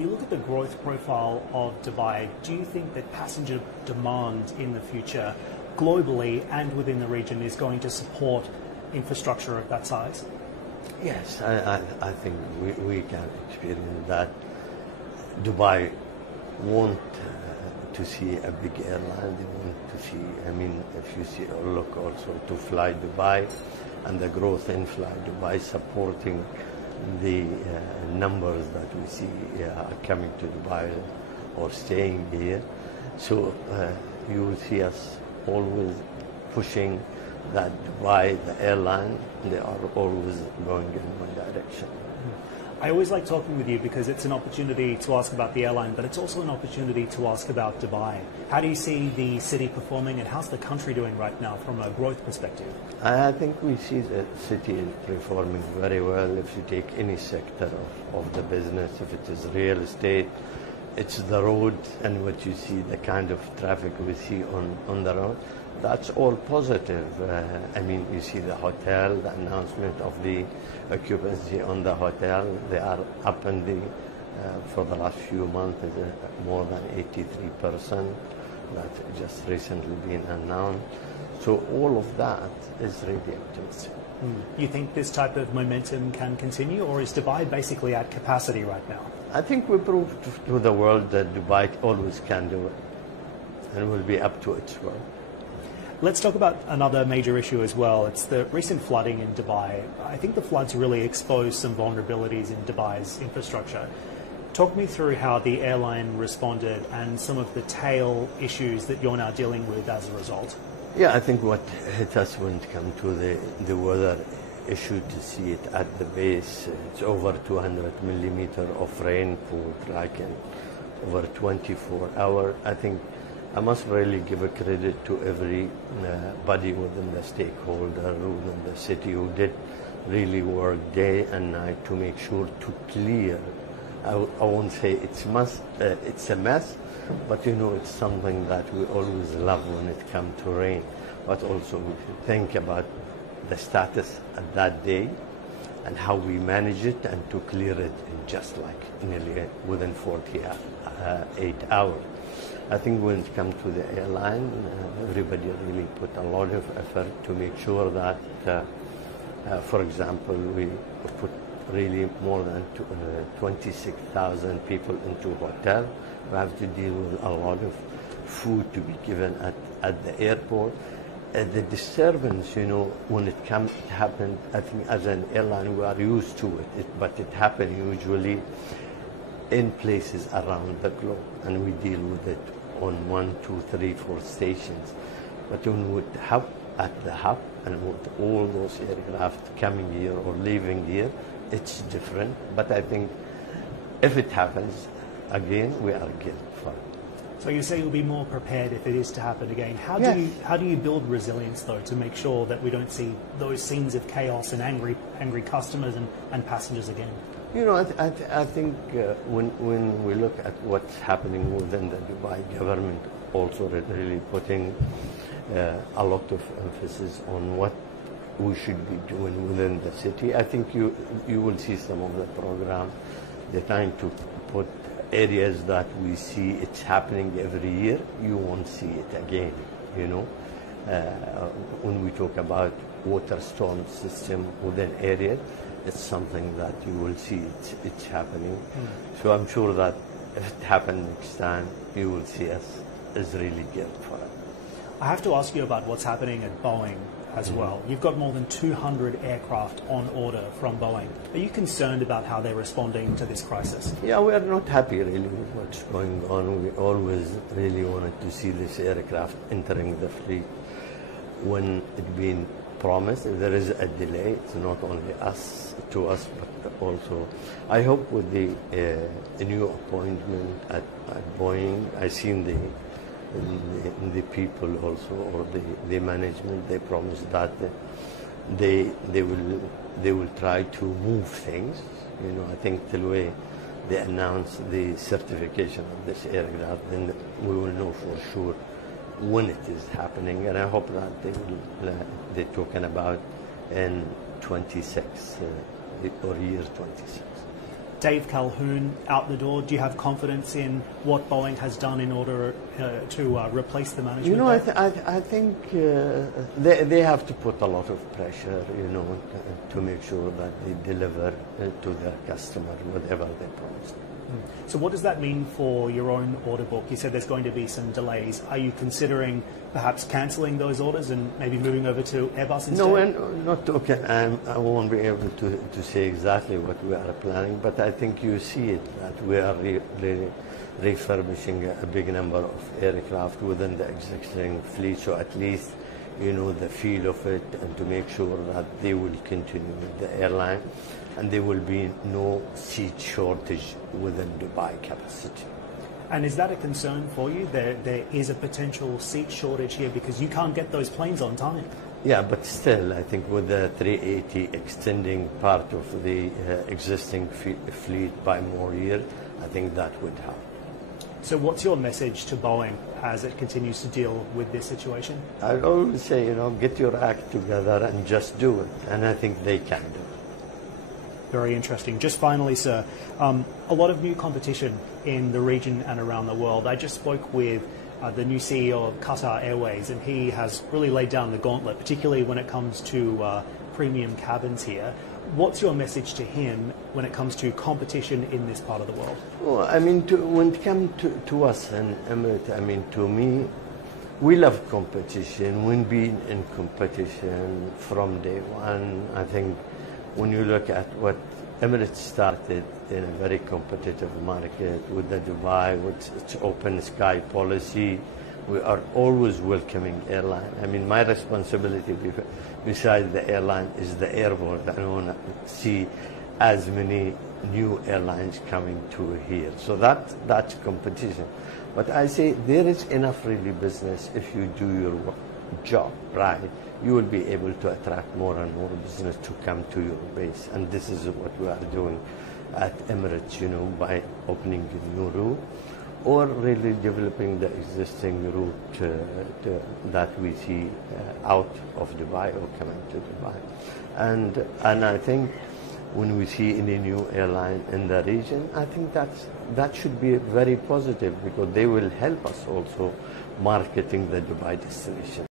You look at the growth profile of Dubai, do you think that passenger demand in the future globally and within the region is going to support infrastructure of that size? Yes, I think we can experience that. Dubai want to see a big airline. They want to see, I mean, if you see or look also to Fly Dubai and the growth in Fly Dubai supporting the numbers that we see coming to Dubai or staying here. So you will see us always pushing that Dubai, the airline, they are always going in one direction. I always like talking with you because it's an opportunity to ask about the airline, but it's also an opportunity to ask about Dubai. How do you see the city performing and how's the country doing right now from a growth perspective? I think we see the city is performing very well. If you take any sector of the business, if it is real estate, it's the road and what you see, the kind of traffic we see on the road, that's all positive. I mean, you see the hotel, the announcement of the occupancy on the hotel, they are up in the, for the last few months, more than 83%. That just recently been announced. So all of that is really optimistic. You think this type of momentum can continue, or is Dubai basically at capacity right now? I think we proved to the world that Dubai always can do it and will be up to its work. Let's talk about another major issue as well. It's the recent flooding in Dubai. I think the floods really exposed some vulnerabilities in Dubai's infrastructure. Talk me through how the airline responded and some of the tail issues that you're now dealing with as a result. Yeah, I think what hit us when it comes to the weather issue, to see it at the base, it's over 200 millimeter of rainfall, like in over 24 hours. I think I must really give a credit to everybody within the stakeholder, within the city, who did really work day and night to make sure to clear. I won't say it's a mess, but you know, it's something that we always love when it comes to rain. But also we should think about the status at that day and how we manage it and to clear it in just like nearly within 48 hours. I think when it comes to the airline, everybody really put a lot of effort to make sure that, for example, we put really more than 26,000 people into hotel. We have to deal with a lot of food to be given at the airport. The disturbance, you know, when it happened, I think as an airline we are used to it, but it happened usually in places around the globe, and we deal with it on 1, 2, 3, 4 stations. But when we have at the hub and with all those aircraft coming here or leaving here, it's different. But I think if it happens again, we are good for it. So you say you'll be more prepared if it is to happen again. How do you build resilience though to make sure that we don't see those scenes of chaos and angry customers and passengers again? You know, I think when we look at what's happening within the Dubai government, also really putting a lot of emphasis on what we should be doing within the city. I think you will see some of the program. They're trying to put areas that we see it's happening every year. You won't see it again, you know. When we talk about water storm system within areas, it's something that you will see it's happening. So I'm sure that if it happens next time, you will see us as really good for it. I have to ask you about what's happening at Boeing as well. You've got more than 200 aircraft on order from Boeing. Are you concerned about how they're responding to this crisis? Yeah, we are not happy really with what's going on. We always really wanted to see this aircraft entering the fleet when it been promised. There is a delay. It's not only to us, but also I hope with the new appointment at Boeing, I've seen the people also, or the management, they promised that they will try to move things. You know, I think till way they announce the certification of this aircraft, then we will know for sure when it is happening. And I hope that they're talking about in 26 or year 26. Dave Calhoun out the door. Do you have confidence in what Boeing has done in order to replace the management? You know, I think they have to put a lot of pressure, you know, to make sure that they deliver to their customer whatever they promised. So what does that mean for your own order book? You said there's going to be some delays. Are you considering perhaps cancelling those orders and maybe moving over to Airbus instead? No, not okay. I won't be able to say exactly what we are planning, but I think you see it, that we are really refurbishing a big number of aircraft within the existing fleet, so at least you know the feel of it, and to make sure that they will continue with the airline and there will be no seat shortage within Dubai capacity. And is that a concern for you? There is a potential seat shortage here because you can't get those planes on time. Yeah, but still, I think with the 380 extending part of the existing fleet by more years, I think that would help. So what's your message to Boeing as it continues to deal with this situation? I always say, you know, get your act together and just do it. And I think they can do it. Very interesting. Just finally, sir, a lot of new competition in the region and around the world. I just spoke with the new CEO of Qatar Airways, and he has really laid down the gauntlet, particularly when it comes to premium cabins here. What's your message to him when it comes to competition in this part of the world? Well, I mean, when it comes to us and Emirates, I mean, to me, we love competition. We've been in competition from day one. I think when you look at what Emirates started in a very competitive market with the Dubai, with its open sky policy, we are always welcoming airline. I mean, my responsibility besides the airline is the airport. I don't want to see as many new airlines coming to here. So that's competition. But I say there is enough really business if you do your job right. You will be able to attract more and more business to come to your base. And this is what we are doing at Emirates, you know, by opening a new route or really developing the existing route that we see out of Dubai or coming to Dubai. And I think when we see any new airline in the region, I think that should be very positive because they will help us also marketing the Dubai destination.